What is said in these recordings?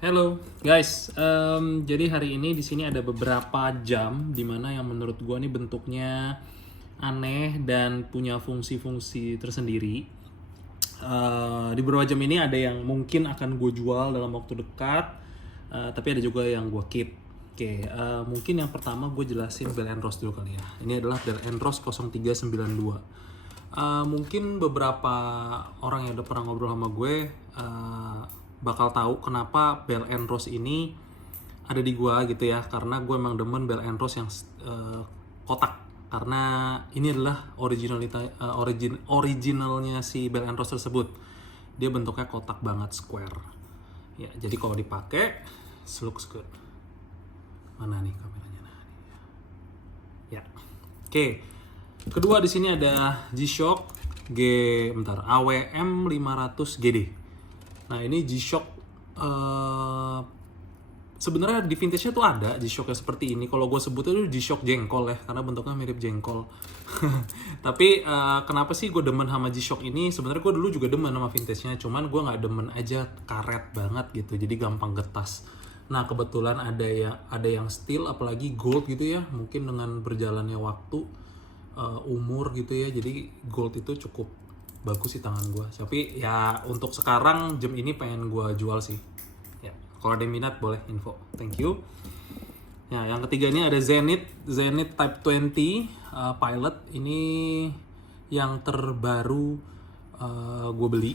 Hello guys, jadi hari ini di sini ada beberapa jam dimana yang menurut gua nih bentuknya aneh dan punya fungsi-fungsi tersendiri. Di beberapa jam ini ada yang mungkin akan gue jual dalam waktu dekat, tapi ada juga yang gue keep. Oke, mungkin yang pertama gue jelasin Bell & Ross dulu kali ya. Ini adalah Bell & Ross 0392. Mungkin beberapa orang yang udah pernah ngobrol sama gue bakal tahu kenapa Bell & Ross ini ada di gue gitu ya, karena gue emang demen Bell & Ross yang kotak, karena ini adalah originalnya si Bell & Ross tersebut. Dia bentuknya kotak banget, square ya, jadi kalau dipakai looks good. Mana nih kameranya? Nah, ya. Oke. Kedua di sini ada G-Shock AWM 500 GD. Nah, ini G-Shock sebenarnya di vintage-nya tuh ada G-Shock seperti ini. Kalau gue sebutnya itu G-Shock jengkol ya, karena bentuknya mirip jengkol. Tapi kenapa sih gue demen sama G-Shock ini? Sebenarnya gue dulu juga demen sama vintage-nya, cuman gue nggak demen aja karet banget gitu, jadi gampang getas. Nah, kebetulan ada yang steel, apalagi gold gitu ya. Mungkin dengan berjalannya waktu, umur gitu ya, jadi gold itu cukup bagus di tangan gue. Tapi ya untuk sekarang jam ini pengen gue jual sih. Ya, kalau ada minat boleh info. Thank you. Ya, yang ketiga ini ada Zenith Type 20 Pilot. Ini yang terbaru gue beli.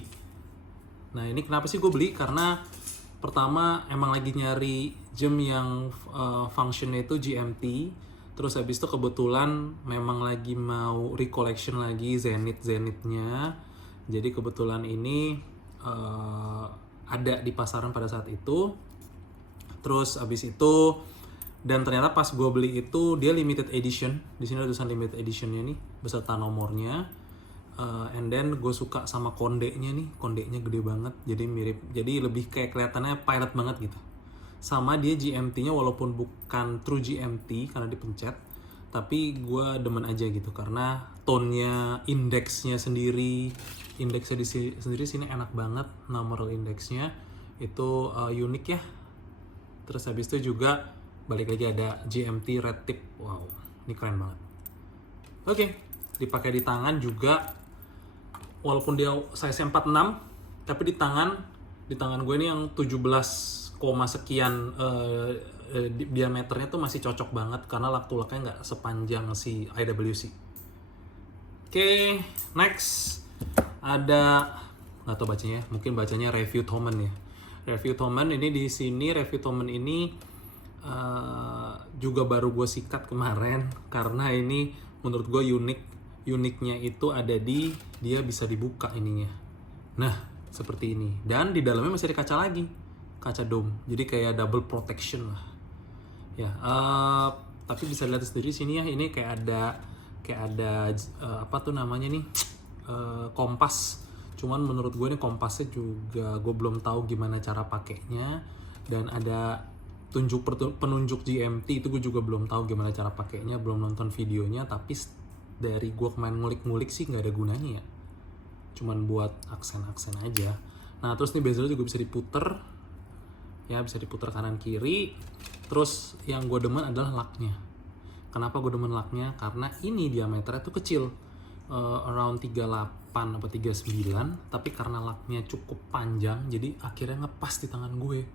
Nah, ini kenapa sih gue beli? Karena pertama emang lagi nyari jam yang functionnya itu GMT. Terus habis itu kebetulan memang lagi mau recollection lagi Zenithnya. Jadi kebetulan ini ada di pasaran pada saat itu. Terus habis itu, dan ternyata pas gue beli itu dia limited edition. Di sini ada tulisan limited editionnya nih beserta nomornya. And then gue suka sama kondenya nih, kondenya gede banget, jadi mirip, jadi lebih kayak kelihatannya pilot banget gitu. Sama dia GMT-nya walaupun bukan true GMT karena dipencet, tapi gue demen aja gitu karena tone-nya, indeksnya sendiri sini enak banget, numeral indeksnya itu unik ya. Terus habis itu juga balik lagi ada GMT red tip, wow ini keren banget. Oke, dipakai di tangan juga, walaupun dia size 46, tapi di tangan gue ini yang 17, sekian diameternya tuh masih cocok banget karena lak-tulaknya nggak sepanjang si IWC. Oke, next ada, nggak tahu bacanya, mungkin bacanya Review Thoman ya. Review Thoman ini di sini, Review Thoman ini juga baru gue sikat kemarin karena ini menurut gue uniknya itu ada di dia bisa dibuka ininya. Nah, seperti ini. Dan di dalamnya masih ada kaca lagi, kaca dome. Jadi kayak double protection lah. Ya, tapi bisa lihat sendiri sini ya. Ini kayak ada apa tuh namanya nih, kompas. Cuman menurut gue ini kompasnya juga gue belum tahu gimana cara pakainya. Dan ada penunjuk GMT itu gue juga belum tahu gimana cara pakainya, belum nonton videonya. Tapi dari gue kemarin ngulik-ngulik sih nggak ada gunanya ya, cuman buat aksen-aksen aja. Nah, terus nih bezel juga bisa diputer ya, bisa diputer kanan kiri. Terus yang gue demen adalah laknya. Kenapa gue demen laknya? Karena ini diameternya tuh kecil, around 38 atau 39, tapi karena laknya cukup panjang jadi akhirnya ngepas di tangan gue.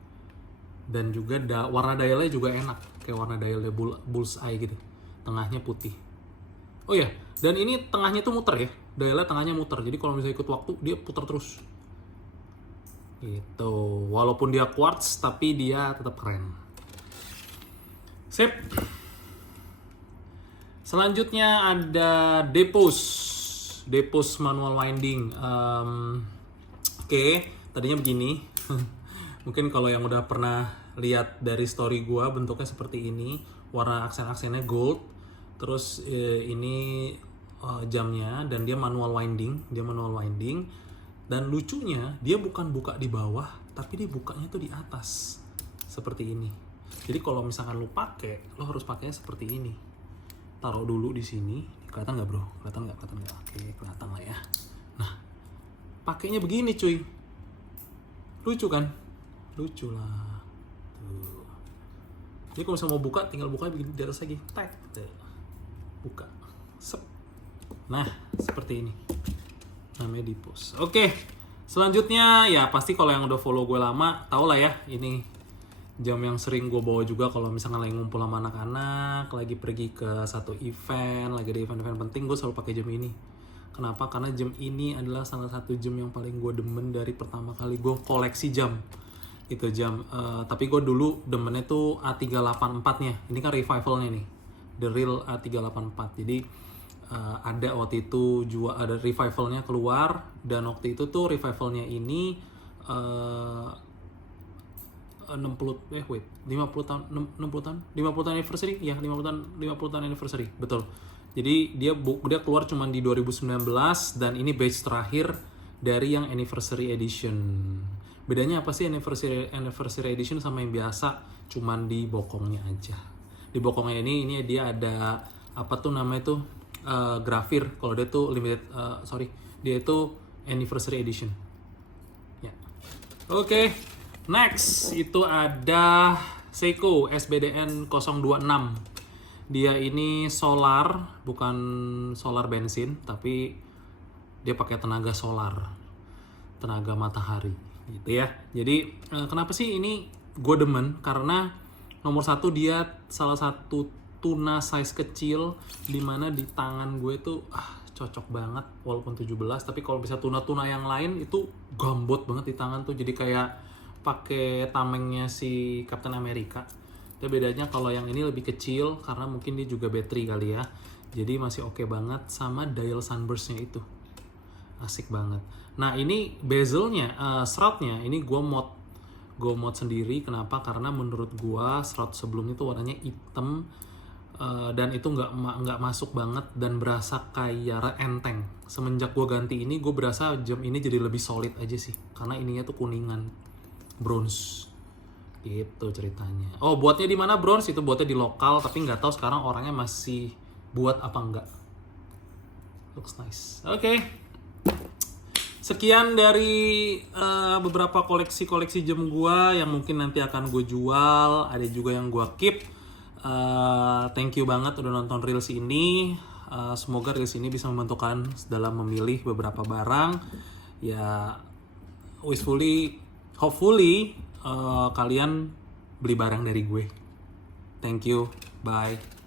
Dan juga warna dialnya juga enak, kayak warna dialnya bullseye gitu, tengahnya putih. Oh ya, dan ini tengahnya tuh muter ya, dialnya tengahnya muter, jadi kalau misalnya ikut waktu dia putar terus gitu. Walaupun dia quartz tapi dia tetap keren. Sip. Selanjutnya ada Depos manual winding. Oke, tadinya begini. Mungkin kalau yang udah pernah lihat dari story gua, bentuknya seperti ini, warna aksen-aksennya gold. Terus ini jamnya, dan dia manual winding. Dan lucunya dia bukan buka di bawah, tapi dia bukanya tuh di atas seperti ini. Jadi kalau misalkan lo harus pakainya seperti ini. Taruh dulu di sini. Kelihatan nggak bro? Kelihatan nggak? Oke, kelihatan lah ya. Nah, pakainya begini cuy. Lucu kan? Lucu lah. Jadi kalau misalnya mau buka, tinggal buka begini di atas lagi, tag, buka, sep. Nah, seperti ini. Namanya di post. Oke, selanjutnya ya pasti kalau yang udah follow gue lama, tau lah ya, ini jam yang sering gue bawa juga kalau misalkan lagi ngumpul sama anak-anak, lagi pergi ke satu event, lagi ada event-event penting, gue selalu pakai jam ini. Kenapa? Karena jam ini adalah salah satu jam yang paling gue demen dari pertama kali gue koleksi jam. Itu jam, tapi gue dulu demennya tuh A384 nya. Ini kan revivalnya nih, the real A384. Jadi ada waktu itu juga ada revivalnya keluar, dan waktu itu tuh revivalnya ini 50 tahun 50 tahun anniversary ya, 50 tahun anniversary, betul. Jadi dia keluar cuma di 2019, dan ini batch terakhir dari yang anniversary edition. Bedanya apa sih anniversary edition sama yang biasa? Cuman di bokongnya aja. Di bokongnya ini dia ada apa tuh namanya tuh grafir. Kalau dia tuh limited, dia itu anniversary edition. Ya. Oke. Next itu ada Seiko SBDN 026. Dia ini solar, bukan solar bensin, tapi dia pakai tenaga solar, tenaga matahari gitu ya. Jadi kenapa sih ini gue demen? Karena nomor satu, dia salah satu tuna size kecil, dimana di tangan gue tuh cocok banget walaupun 17, tapi kalau bisa tuna-tuna yang lain itu gambot banget di tangan tuh, jadi kayak pakai tamengnya si Captain America. Tapi bedanya kalau yang ini lebih kecil karena mungkin dia juga battery kali ya, jadi masih oke banget, sama dial sunburstnya itu asik banget. Nah ini bezelnya, shroudnya ini gue mod sendiri. Kenapa? Karena menurut gue shroud sebelumnya itu warnanya hitam, dan itu nggak masuk banget dan berasa kayak enteng. Semenjak gue ganti ini, gue berasa jam ini jadi lebih solid aja sih, karena ininya tuh kuningan, bronze gitu ceritanya. Oh, buatnya di mana bronze? Itu buatnya di lokal, tapi nggak tahu sekarang orangnya masih buat apa enggak. Looks nice. Oke. Sekian dari beberapa koleksi jam gua yang mungkin nanti akan gue jual, ada juga yang gua keep. Thank you banget udah nonton reels ini. Semoga reels ini bisa membantukan dalam memilih beberapa barang. Ya, hopefully kalian beli barang dari gue. Thank you, bye.